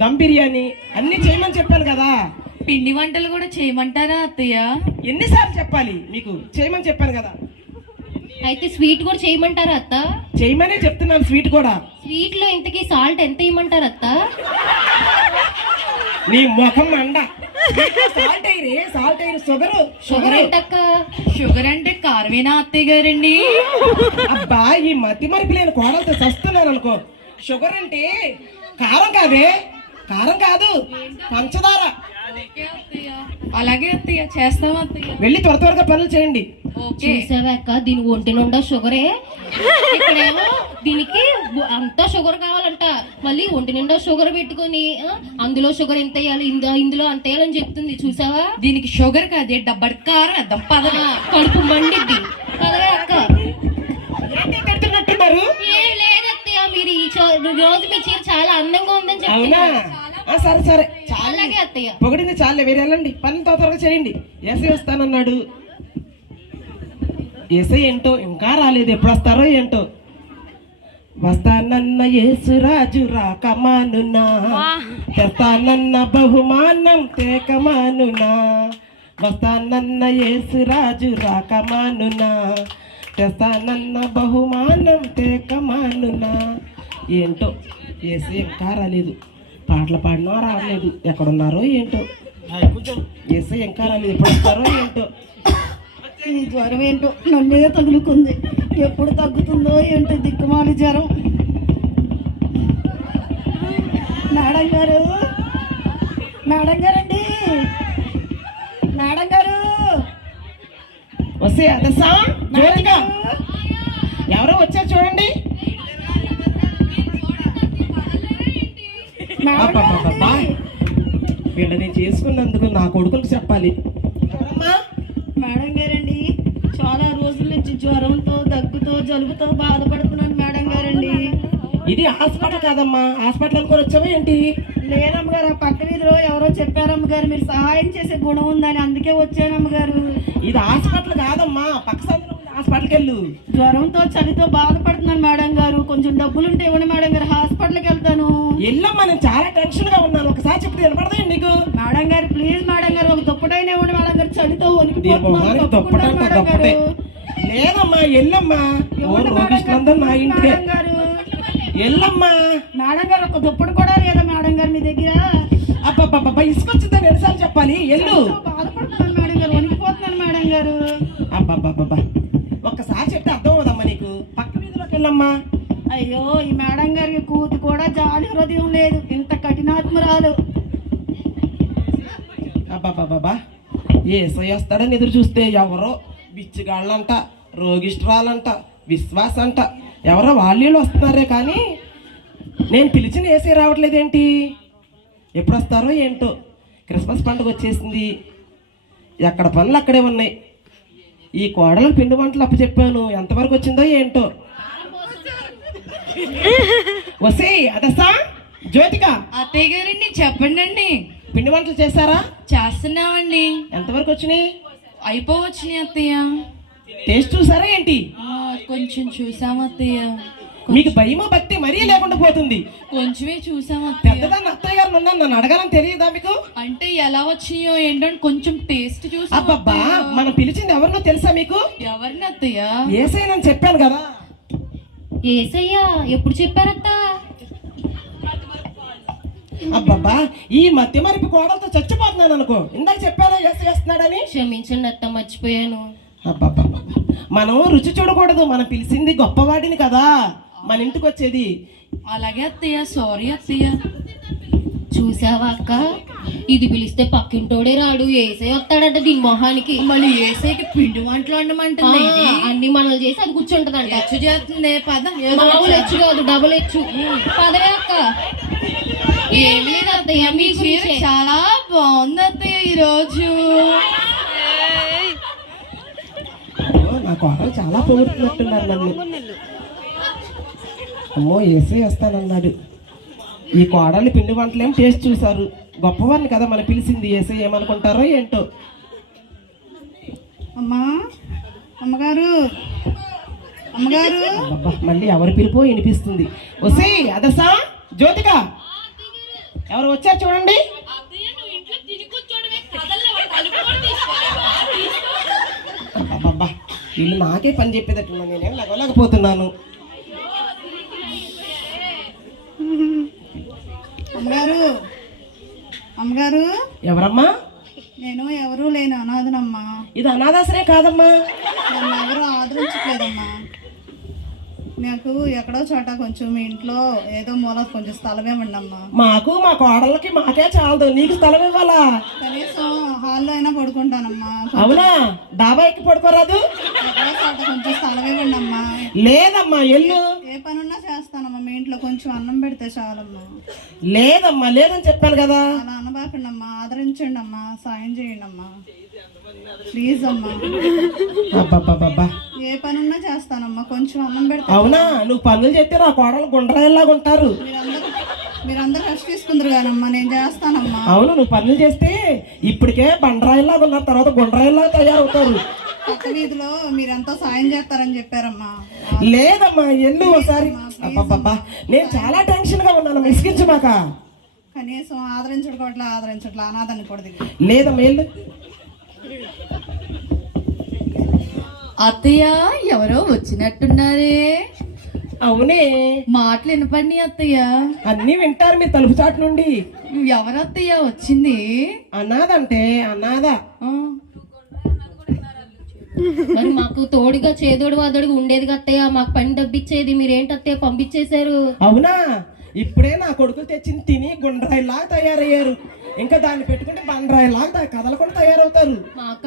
దమ్ బిర్యానీ అన్ని చేయమని చెప్పాను కదా. పిండి వంటలు కూడా చేయమంటారా అత్తయ్య? ఎన్నిసార్లు చెప్పాలి మీకు, చేయమని చెప్పాను కదా. అయితే స్వీట్ కూడా చేయమంటారా అత్త? చేయమనే చెప్తున్నాను, స్వీట్ కూడా. స్వీట్ లో ఇంతకీ సాల్ట్ ఎంత ఇవ్వమంటారు అత్త? నీ ముఖం అండ. సాల్ట్ అయ్యి సాల్ట్ అయ్యి షుగర్ ఏంటక్క? షుగర్ అంటే కారమేనా అత్తయ్య గారండి? అబ్బా ఈ మతి మరిపి లేని కోడలతో చస్తున్నాను అనుకో. షుగర్ అంటే కారం కాదే, కారం కాదు, పంచదార. అలాగే అత్తయ్య, చేస్తాం అత్తయ్య. వెళ్ళి త్వర త్వరగా పనులు చేయండి. చూసావా అక్క, దీని ఒంటి నిండా షుగరే. ఇక్కడేమో దీనికి అంతా షుగర్ కావాలంట, మళ్ళీ ఒంటి నిండా షుగర్ పెట్టుకొని అందులో షుగర్ ఎంత వేయాలి, ఇందులో అంత వేయాలని చెప్తుంది. చూసావా? దీనికి షుగర్ కాదే, డబ్బడి కారం వేద్దాం పద. కడుపు మండిద్ది పదవే అక్క. కడుతున్నట్టున్నారు. ఏం లేదత్తయ్య, మీరు ఈ రోజు మీ చీర చాలా అందంగా ఉందని అవునా? చెప్తున్నా. సరే సరే, అలాగే అత్తయ్య. పొగిడింది చాలే, వేరే వెళ్ళండి, పని త్వరగా చేయండి. ఏసై వస్తానన్నాడు. ఏసై ఏంటో ఇంకా రాలేదు, ఎప్పుడు వస్తారో ఏంటో. వస్తానన్న యేసురాజు రాకమానునా, తెస్తానన్న బహుమానం తేకమానునా. వస్తానన్న యేసురాజు రాకమానునా, తెస్తానన్న బహుమానం తేకమానునా. ఏంటో ఏసై ఇంకా రాలేదు, పాటలు పాడినా రాలేదు, ఎక్కడున్నారో ఏంటో. ఏసై ఇంకా రాలేదు, ఎప్పుడు వస్తారో ఏంటో. ఈ జ్వరం ఏంటో నన్నే తగులుకుంది, ఎప్పుడు తగ్గుతుందో ఏంటో దిక్కుమాలి జ్వరం. మేడం గారు, మేడం గారండి, మేడం గారు. వస్తే అదసా జ్యోతిక, ఎవరో వచ్చారు చూడండి. వీళ్ళ నేను చేసుకున్నందుకు నా కొడుకులకు చెప్పాలి. మేడం గారండి, చాలా రోజుల నుంచి జ్వరంతో దగ్గుతో జలుబుతో బాధపడుతున్నాను మేడం గారండి. ఇది హాస్పిటల్ కాదమ్మా, హాస్పిటల్ అనుకొని వచ్చావా ఏంటి? లేదమ్మగారు, ఆ పక్క వీధిలో ఎవరో చెప్పారమ్మగారు మీరు సహాయం చేసే గుణం ఉందని, అందుకే వచ్చానమ్మగారు. ఇది హాస్పిటల్ కాదమ్మా, పక్క సందులో ఉంది, హాస్పిటల్కి వెళ్ళు. జ్వరంతో చలితో బాధపడుతున్నాను మేడం గారు, కొంచెం డబ్బులుంటే ఇవ్వండి మేడం గారు, హాస్పిటల్కి వెళ్తాను. వెళ్ళమ్మా, నేను చాలా టెన్షన్ గా ఉన్నాను, ఒకసారి చెప్తే వినపడదా నీకు? మేడం గారు ప్లీజ్ మేడం గారు, ఒక దుప్పటైనా ఇవ్వండి మేడం గారు, చలితో దుప్పటంట దుప్పటే. లేదమ్మా వెళ్ళమ్మా, నా ఇంటికి వెళ్ళమ్మా. మేడం గారు ఒక దుప్పటి కూడా లేదా మేడం గారు మీ దగ్గర? అబ్బా ఇసుకొచ్చిందని ఎన్నిసార్లు చెప్పాలి, ఎల్లు. బాధపడుతున్నాను మేడం గారు, వణికిపోతున్నాను మేడం గారు. అబ్బా ఒక్కసారి చెప్తే అర్థం అవుదమ్మా నీకు. పక్క వీధిలోకి వెళ్ళమ్మా. అయ్యో ఈ మేడం గారికి కూతు కూడా జాలి హృదయం లేదు, ఇంత కఠినాత్మరాలు. అబ్బాబాబా ఏసై వస్తాడని ఎదురు చూస్తే ఎవరో బిచ్చిగాళ్ళంట, రోగిష్ట్రాలంట, విశ్వాస అంట, ఎవరో వాళ్ళు వస్తున్నారే కానీ నేను పిలిచిన ఏసై రావట్లేదేంటి? ఎప్పుడు వస్తారో ఏంటో. క్రిస్మస్ పండుగ వచ్చేసింది, ఎక్కడ పనులు అక్కడే ఉన్నాయి. ఈ కోడలకు పిండి వంటలు అప్పచెప్పాను, ఎంతవరకు వచ్చిందో ఏంటో. వసే అదసా జ్యోతిక. అత్తయ్య గారండి చెప్పండి అండి. పిండి వంటలు చేస్తారా? చేస్తున్నామండి. ఎంతవరకు వచ్చినాయి? అయిపోవచ్చినాయి అత్తయ్య. టేస్ట్ చూసారా ఏంటి? కొంచెం చూసాం అత్తయ్య. మీకు భయమో భక్తి మరీ లేకుండా పోతుంది. కొంచెమే చూసాం అత్తయ్య. పెద్దదాన్ని అత్తయ్య గారు ఉన్నాను, నన్ను అడగాలని తెలియదా మీకు? అంటే ఎలా వచ్చినాయో ఏంటో కొంచెం టేస్ట్ చూసి. అబ్బబ్బా మనం పిలిచింది ఎవరినో తెలుసా మీకు? ఎవరిని అత్తయ్య? ఏసైనని చెప్పాను కదా. ఏసయ్యా ఎప్పుడు చెప్పారత్త? అబ్బబ్బా ఈ మధ్య మరిపి కోడలతో చచ్చిపోతున్నాను అనుకో. ఇందాక చెప్పారా ఏసై వస్తున్నాడని? క్షమించండి అత్త, మర్చిపోయాను. అబ్బబ్బా మనం రుచి చూడకూడదు, మనం పిలిచింది గొప్పవాడిని కదా మన ఇంటికి వచ్చేది. అలాగే అత్తయ్య, సారీ అత్తయ్య. చూసావా అక్క, ఇది పిలిస్తే పక్కింటోడే రాడు, ఏసై వస్తాడంట దీని మొహానికి. మళ్ళీ ఏసైకి పిండి వంటలు వండమంటుంది. అన్ని మనలు చేసి అది కూర్చుంటదంట. హెచ్చు చేస్తుంది పద. మామూలు హెచ్చు కాదు, డబుల్ హెచ్చు. పదవే అక్క. ఏం లేదు అత్తయ్య, మీ చీర చాలా బాగుంది అత్తయ్య ఈరోజు. నా కోడలు చాలా పొగుడుతున్నట్టున్నారు నన్ను. అమ్మో ఏసై వస్తానన్నాడు. ఈ కోడలు పిండి వంటలేం టేస్ట్ చూసారు, గొప్పవాడిని కదా మనం పిలిచింది. ఏసై ఏమనుకుంటారో ఏంటో. అమ్మా, అమ్మగారు, అమ్మగారు. మళ్ళీ ఎవరి పిలుపో వినిపిస్తుంది. వసే అదసా జ్యోతిక ఎవరు వచ్చారు చూడండి. అబ్బబ్బా, వీళ్ళు నాకే పని చెప్పేటట్టున్నా, నేనేం లగలేకపోతున్నాను. అమ్మగారు, అమ్మగారు, ఎవరమ్మా? నేను ఎవరూ లేని అనాథనమ్మా. ఇది అనాథాశ్రయం కాదమ్మా. నన్ను ఎవరు ఆదరించట్లేదమ్మా. నాకు ఎక్కడో చోట కొంచెం మీ ఇంట్లో ఏదో మూల కొంచెం స్థలం ఇవ్వండి అమ్మా. మాకు మా కోడళ్ళకి మాకే చాలదు, నీకు స్థలం ఇవ్వాలా? కనీసం హాల్లో అయినా పడుకుంటానమ్మా. అవునా? డాబా ఎక్కి పడుకోరాదు? ఎక్కడో చోట కొంచెం స్థలం ఇవ్వండి అమ్మా. లేదమ్మా, ఎల్లు. ఏ పనున్నా చేస్తానమ్మా. మీ ఇంట్లో కొంచెం అన్నం పెడితే చాలమ్మా. లేదమ్మా, లేదని చెప్పాను కదా. అలా అనబాకండి అమ్మా. ఆదరించండి అమ్మా. సాయం చేయండి అమ్మా. ప్లీజ్ అమ్మా. అబ్బబ్బబ్బబ్బా, ఏ పనున్నా చేస్తానమ్మా. కొంచెం అన్నం పెడితే. అవునా? నువ్వు పనులు చెప్తే నా కోడలు గుండ్రాయిల్లాగా ఉంటారు. మీరందరూ రెస్ట్ తీసుకుందరు కానమ్మా. నేను చేస్తానమ్మా. అవును, నువ్వు పనులు చేస్తే ఇప్పటికే బండరాయిల్లాగా ఉన్నారు, తర్వాత గుండ్రాయిల్లాగా తయారవుతారు. పక్క వీధిలో మీరెంతో సాయం చేస్తారని చెప్పారమ్మా. లేదమ్మా, ఎల్లు ఒకసారి. అబ్బబ్బబ్బా, నేను చాలా టెన్షన్ గా ఉన్నాను, మిస్కించు మాక. కనీసం ఆదరించట్లా అనాథని కూడా దిగు. లేదమ్మా, ఎల్లు. అత్తయ్య ఎవరో వచ్చినట్టున్నారే. అవునే, మాటలు వినపడి అత్తయ్య. అన్నీ వింటారు మీ తలుపు చాటు నుండి. ఎవరు అత్తయ్య వచ్చింది? అనాథ అంటే అనాథ. ఆ, మరి మాకు తోడుగా చేదోడు వాదోడుగా ఉండేది కత్తయ్య, మాకు పని డబ్బిచ్చేది. మీరేంటి అత్తయ్య పంపించేశారు? అవునా? ఇప్పుడే నా కొడుకులు తెచ్చింది తిని గుండ్రాయిలాగా తయారయ్యారు. ఇంకా దాన్ని పెట్టుకుంటే బండరాయిలాగా కదలకుండా తయారవుతారు. మాకు